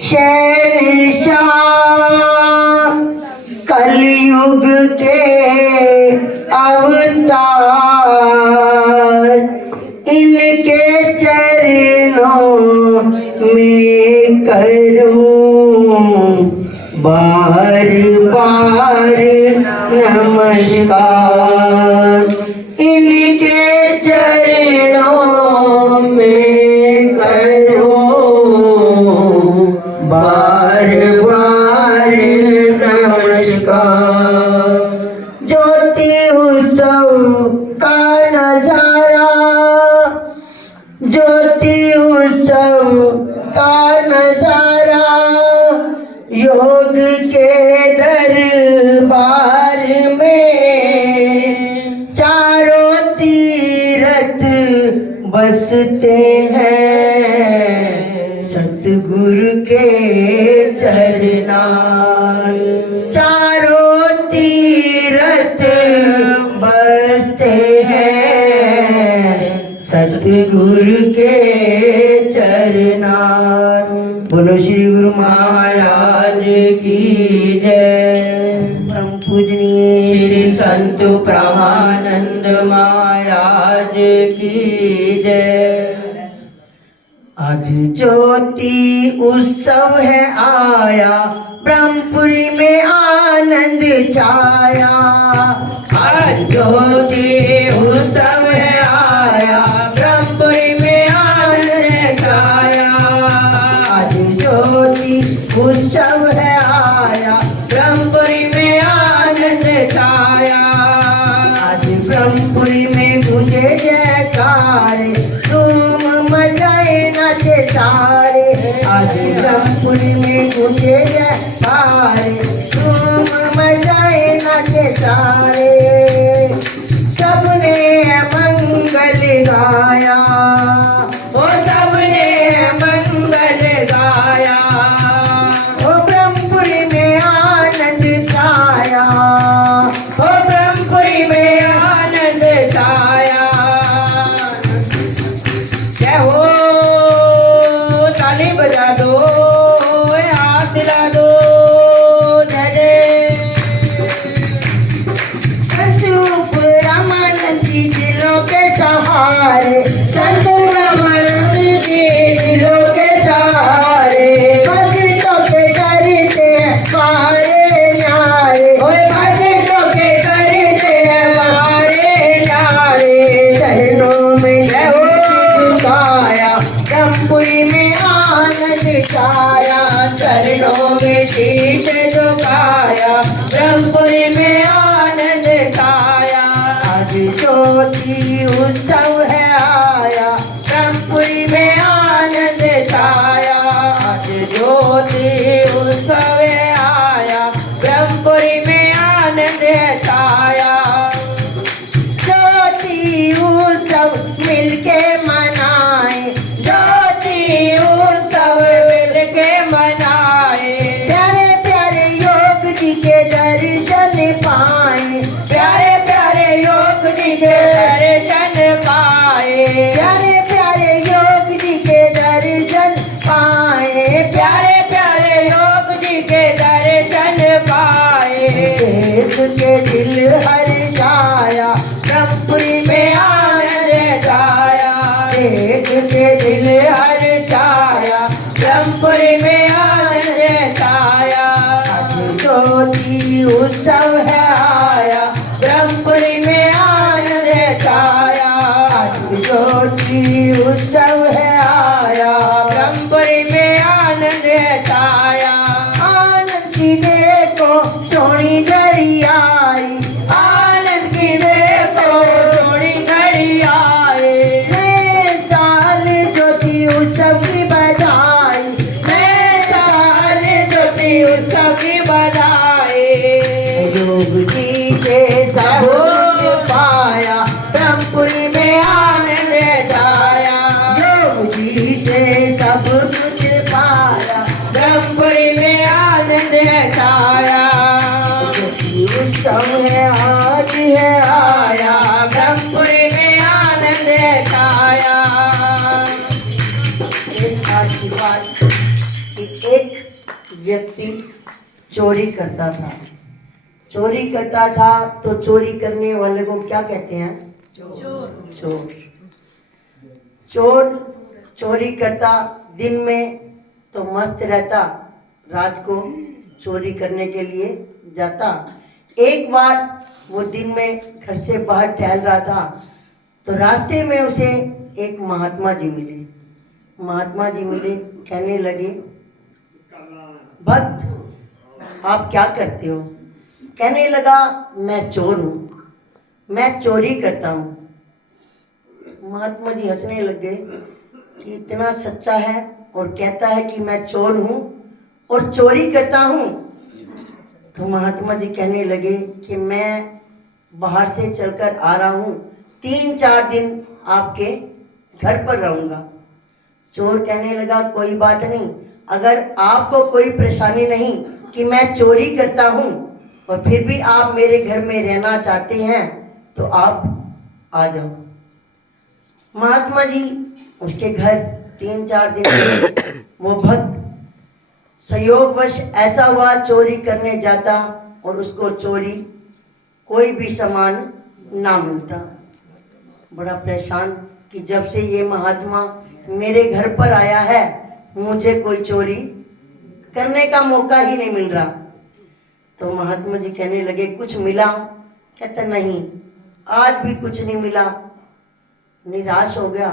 शहंशाह कलयुग के अवतार, इनके चरणों में करूं बार बार नमस्कार। इनके चरणों में करूं बार बार नमस्कार। ज्योति उत्सव का नजारा, ज्योति उत्सव का नजारा, योग के दरबार में चारों तीरथ बसते हैं सतगुरु के चरणार। चारों तीरथ बसते हैं सतगुरु के चरणार। बोलो श्री गुरु महाराज की जय। परम पूजनीय श्री संत ब्रह्मानंद महाराज की जय। आज ज्योति उत्सव है आया, ब्रह्मपुरी में आनंद छाया। आज ज्योति उत्सव है आया, ब्रह्मपुरी में आनंद छाया। आज ज्योति उत्सव है आया, ब्रह्मपुरी में आनंद छाया। आज ब्रह्मपुरी में मुझे जयकार, तुम मचाए नाचे सारे। आज ब्रह्मपुरी में मुझे जयकार, तुम मचाए नाचे सारे। सबने मंगल गाया, ओ सबने मंगल गाया। ओ ब्रह्मपुरी में आनंद छाया, ओ ब्रह्मपुरी में आनंद छाया। जय हो, ताली बजा दो, हाथ दिला दो, जय जय। संत रामानंद जी दिलों के सहारे, संत रामानंद जी दिलों के सहारे। भक्तों के करते हैं मारे न्यारे, भक्तों के करते हैं मारे न्यारे। चरणों में झुकाया, ब्रह्मपुरी में आनंद छाया। चरणों में शीश झुकाया, ब्रह्मपुरी में आनंद छाया। आज ज्योति उत्सव है आया, ब्रह्मपुरी में आनंद छाया। आज ज्योति उत्सव है आया, ब्रह्मपुरी में आनंद छाया। ज्योति उत्सव मिलके मनाए, ज्योति उत्सव मिलके मनाए। प्यारे प्यारे योग जी के दर्शन पाए, प्यारे प्यारे योग जी के दर्शन पाए। प्यारे प्यारे योग जी के दर्शन पाए, प्यारे प्यारे योग जी के दर्शन पाए। देख के दिल हर्षाया, ब्रह्मपुरी में आनंद छाया। देख के दिल हर्षाया, ब्रह्मपुरी में आनंद छाया। आज ज्योति उत्सव है आया, ब्रह्मपुरी में आनंद छाया। आज ज्योति उत्सव है आया, ब्रह्मपुरी में आनंद छाया। आनंद की देखो सोनी घड़ी आई, आनंद की देखो सोनी घड़ी आई। नए साल ज्योति उत्सव की बधाई, नए साल ज्योति उत्सव की बधाई। योग जी से सब कुछ पाया, ब्रह्मपुरी में आनंद छाया। योग जी से सब कुछ पाया, ब्रह्मपुरी में आनंद छाया। उत्सव है आज है आया, ब्रह्मपुरी में आनंद छाया। आशीर्वाद कि एक व्यक्ति चोरी करता था। चोरी करता था तो चोरी करने वाले को क्या कहते हैं? चोर। चोर चोरी करता, दिन में तो मस्त रहता, रात को चोरी करने के लिए जाता। एक बार वो दिन में घर से बाहर टहल रहा था तो रास्ते में उसे एक महात्मा जी मिले। महात्मा जी मिले, कहने लगे, भक्त आप क्या करते हो? कहने लगा, मैं चोर हूँ, मैं चोरी करता हूँ। महात्मा जी हंसने लग गए कि इतना सच्चा है और कहता है कि मैं चोर हूँ और चोरी करता हूँ। तो महात्मा जी कहने लगे कि मैं बाहर से चलकर आ रहा हूँ, 3-4 दिन आपके घर पर रहूँगा। चोर कहने लगा, कोई बात नहीं, अगर आपको कोई परेशानी नहीं कि मैं चोरी करता हूँ और फिर भी आप मेरे घर में रहना चाहते हैं तो आप आ जाओ। महात्मा जी उसके घर 3-4 दिन वो भक्त संयोगवश ऐसा हुआ चोरी करने जाता और उसको चोरी कोई भी सामान ना मिलता। बड़ा परेशान कि जब से ये महात्मा मेरे घर पर आया है मुझे कोई चोरी करने का मौका ही नहीं मिल रहा। तो महात्मा जी कहने लगे, कुछ मिला? कहता नहीं, आज भी कुछ नहीं मिला। निराश हो गया।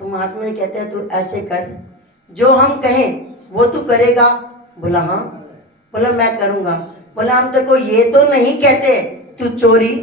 तो महात्मा जी कहते हैं, तू ऐसे कर, जो हम कहें वो तू करेगा? बोला हाँ। बोला मैं करूँगा। बोला हम तेरे को ये तो नहीं कहते तू चोरी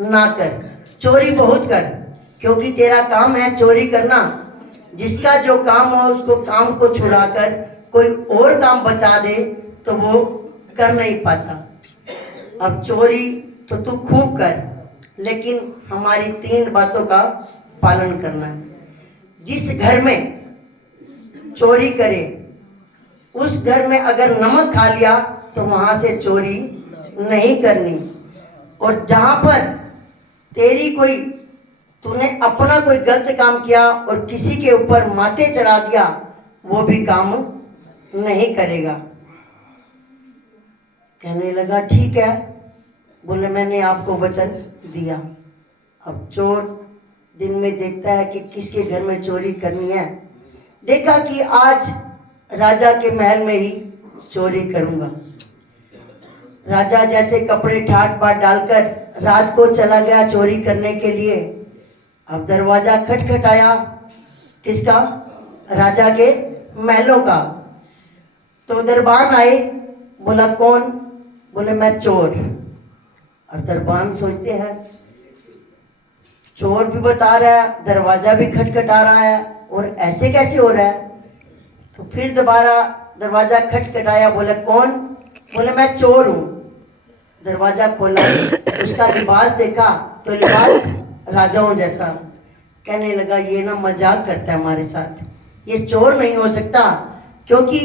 ना कर, चोरी बहुत कर, क्योंकि तेरा काम है चोरी करना। जिसका जो काम हो उसको काम को छुड़ाकर कोई और काम बता दे तो वो कर नहीं पाता। अब चोरी तो तू खूब कर, लेकिन हमारी 3 बातों का पालन करना है। जिस घर में चोरी करे उस घर में अगर नमक खा लिया तो वहां से चोरी नहीं करनी। और जहां पर तूने अपना कोई गलत काम किया और किसी के ऊपर माथे चढ़ा दिया, वो भी काम नहीं करेगा। कहने लगा ठीक है। बोले मैंने आपको वचन दिया। अब चोर दिन में देखता है कि किसके घर में चोरी करनी है। देखा कि आज राजा के महल में ही चोरी करूंगा। राजा जैसे कपड़े ठाट बाट डालकर रात को चला गया चोरी करने के लिए। अब दरवाजा खटखटाया, किसका? राजा के महलों का। तो दरबान आए, बोला कौन? बोले मैं चोर। और दरबान सोचते हैं चोर भी बता रहा है, दरवाजा भी खटखटा रहा है, और ऐसे कैसे हो रहा है? तो फिर दोबारा दरवाजा खटखटाया, बोले कौन? बोले मैं चोर हूँ। दरवाजा खोला, उसका लिबास देखा तो लिबास राजाओं जैसा। कहने लगा ये ना मजाक करता है हमारे साथ, ये चोर नहीं हो सकता, क्योंकि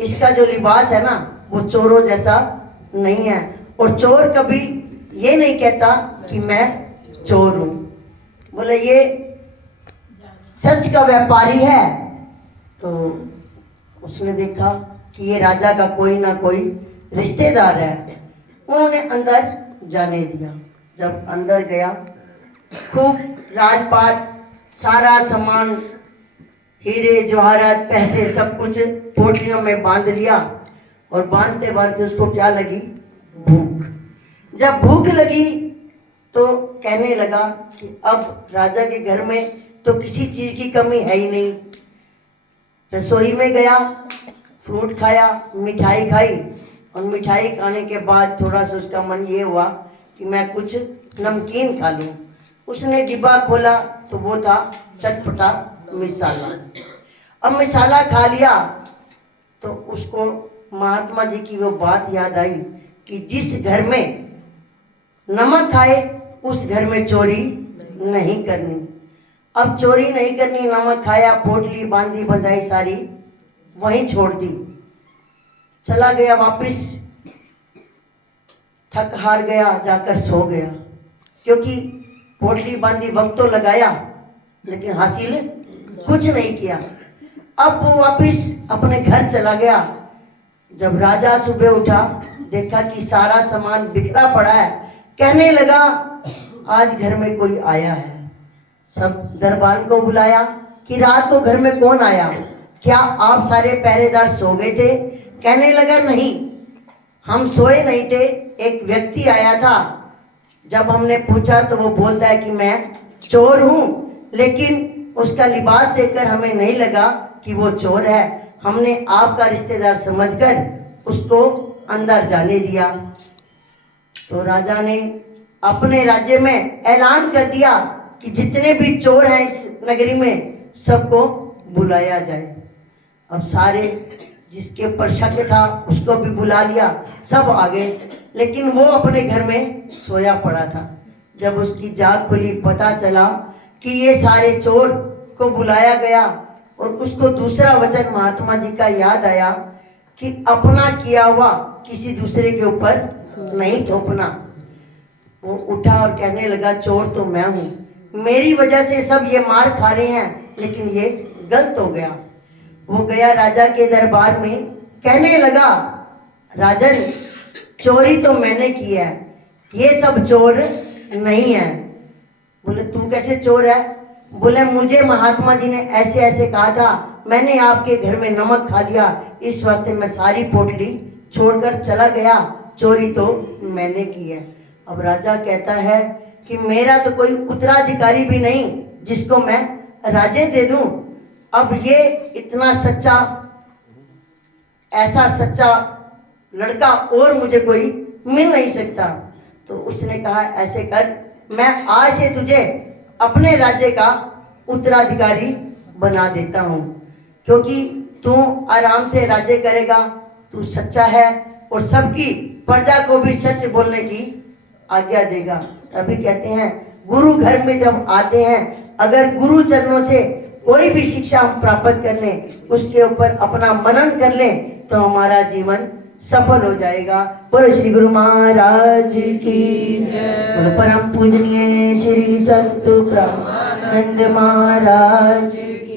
इसका जो लिबास है ना वो चोरों जैसा नहीं है, और चोर कभी ये नहीं कहता कि मैं चोर हूँ। बोले ये सच का व्यापारी है। तो उसने देखा कि ये राजा का कोई ना कोई रिश्तेदार है। उन्होंने अंदर जाने दिया। जब अंदर गया, खूब राजपाट, सारा सामान, हीरे जवाहरात, पैसे, सब कुछ पोटलियों में बांध लिया। और बांधते बांधते उसको क्या लगी? भूख। जब भूख लगी तो कहने लगा कि अब राजा के घर में तो किसी चीज की कमी है ही नहीं। रसोई में गया, फ्रूट खाया, मिठाई खाई, और मिठाई खाने के बाद थोड़ा सा उसका मन ये हुआ कि मैं कुछ नमकीन खा लूं। उसने डिब्बा खोला तो वो था चटपटा मिसाला। अब मिसाला खा लिया तो उसको महात्मा जी की वो बात याद आई कि जिस घर में नमक खाए उस घर में चोरी नहीं करनी। अब चोरी नहीं करनी, नमक खाया, पोटली बांधी बंधाई सारी वहीं छोड़ दी, चला गया वापिस। थक हार गया, जाकर सो गया, क्योंकि पोटली बांधी, वक्त तो लगाया लेकिन हासिल कुछ नहीं किया। अब वो वापिस अपने घर चला गया। जब राजा सुबह उठा, देखा कि सारा सामान बिखरा पड़ा है, कहने लगा आज घर में कोई आया है। सब दरबान को बुलाया कि रात को घर में कौन आया, क्या आप सारे पहरेदार सो गए थे? कहने लगा नहीं, हम सोए नहीं थे, एक व्यक्ति आया था। जब हमने पूछा तो वो बोलता है कि मैं चोर हूँ, लेकिन उसका लिबास देखकर हमें नहीं लगा कि वो चोर है। हमने आपका रिश्तेदार समझकर उसको अंदर जाने दिया। तो राजा ने अपने राज्य में ऐलान कर दिया कि जितने भी चोर हैं इस नगरी में सबको बुलाया जाए। अब सारे जिसके ऊपर शक था उसको भी बुला लिया, सब आ गए, लेकिन वो अपने घर में सोया पड़ा था। जब उसकी जाग खुली, पता चला कि ये सारे चोर को बुलाया गया, और उसको दूसरा वचन महात्मा जी का याद आया कि अपना किया हुआ किसी दूसरे के ऊपर नहीं थोपना। वो उठा और कहने लगा चोर तो मैं हूँ, मेरी वजह से सब ये मार खा रहे हैं, लेकिन ये गलत हो गया। वो गया राजा के दरबार में, कहने लगा राजन चोरी तो मैंने की है, ये सब चोर नहीं है। बोले तू कैसे चोर है? बोले मुझे महात्मा जी ने ऐसे ऐसे कहा था, मैंने आपके घर में नमक खा लिया, इस वास्ते मैं सारी पोटली छोड़कर चला गया, चोरी तो मैंने की है। अब राजा कहता है कि मेरा तो कोई उत्तराधिकारी भी नहीं जिसको मैं राज्य दे दूं। अब ये इतना सच्चा, ऐसा सच्चा लड़का और मुझे कोई मिल नहीं सकता। तो उसने कहा ऐसे कर, मैं आज से तुझे अपने राज्य का उत्तराधिकारी बना देता हूँ, क्योंकि तू आराम से राज्य करेगा, तू सच्चा है और सबकी प्रजा को भी सच बोलने की आज्ञा देगा। तभी कहते हैं गुरु घर में जब आते हैं, अगर गुरु चरणों से कोई भी शिक्षा हम प्राप्त कर लें, उसके ऊपर अपना मनन कर लें, तो हमारा जीवन सफल हो जाएगा। बोलो श्री गुरु महाराज की जय। बोलो परम पूजनीय श्री संत ब्रह्मानंद महाराज की